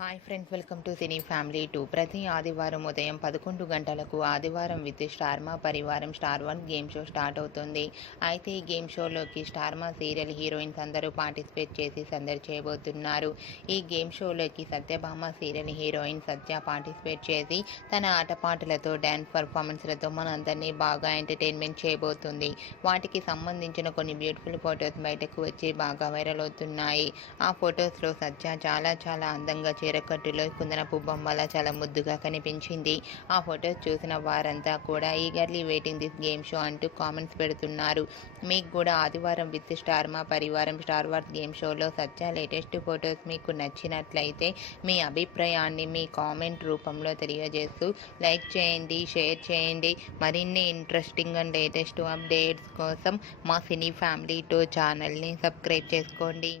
Hi friends, welcome to cine family 2. ప్రతి ఆదివారం ఉదయం 11 గంటలకు ఆదివారం విత్ స్టార్మా పరివారం స్టార్ 1 గేమ్ షో స్టార్ట్ అవుతుంది. అయితే ఈ గేమ్ షోలోకి స్టార్మా సీరియల్ హీరోయిన్స్ అందరూ పార్టిసిపేట్ చేసి సందడి చేయబోతున్నారు. ఈ గేమ్ షోలోకి సత్యభామ సీరియల్ హీరోయిన్ సత్య పార్టిసిపేట్ చేసి తన ఆటపాటలతో డ్యాన్స్ పర్ఫార్మెన్స్లతో మనందరినీ బాగా ఎంటర్టైన్మెంట్ చేయబోతుంది. వాటికి సంబంధించిన కొన్ని బ్యూటిఫుల్ ఫొటోస్ బయటకు వచ్చి బాగా వైరల్ అవుతున్నాయి. ఆ ఫొటోస్లో సత్య చాలా అందంగా చీరకట్టులో కుందనపు బొమ్మలా చాలా ముద్దుగా కనిపించింది. ఆ ఫొటోస్ చూసిన వారంతా కూడా eagerly waiting this game show అంటూ కామెంట్స్ పెడుతున్నారు. మీకు కూడా ఆదివారం విత్ స్టార్మా పరివారం స్టార్ వార్స్ గేమ్ షోలో సత్య లేటెస్ట్ ఫొటోస్ మీకు నచ్చినట్లయితే మీ అభిప్రాయాన్ని మీ కామెంట్ రూపంలో తెలియజేస్తూ లైక్ చేయండి, షేర్ చేయండి. మరిన్ని ఇంట్రెస్టింగ్ అండ్ లేటెస్ట్ అప్డేట్స్ కోసం మా సినీ ఫ్యామిలీ 2 ఛానల్ని సబ్స్క్రైబ్ చేసుకోండి.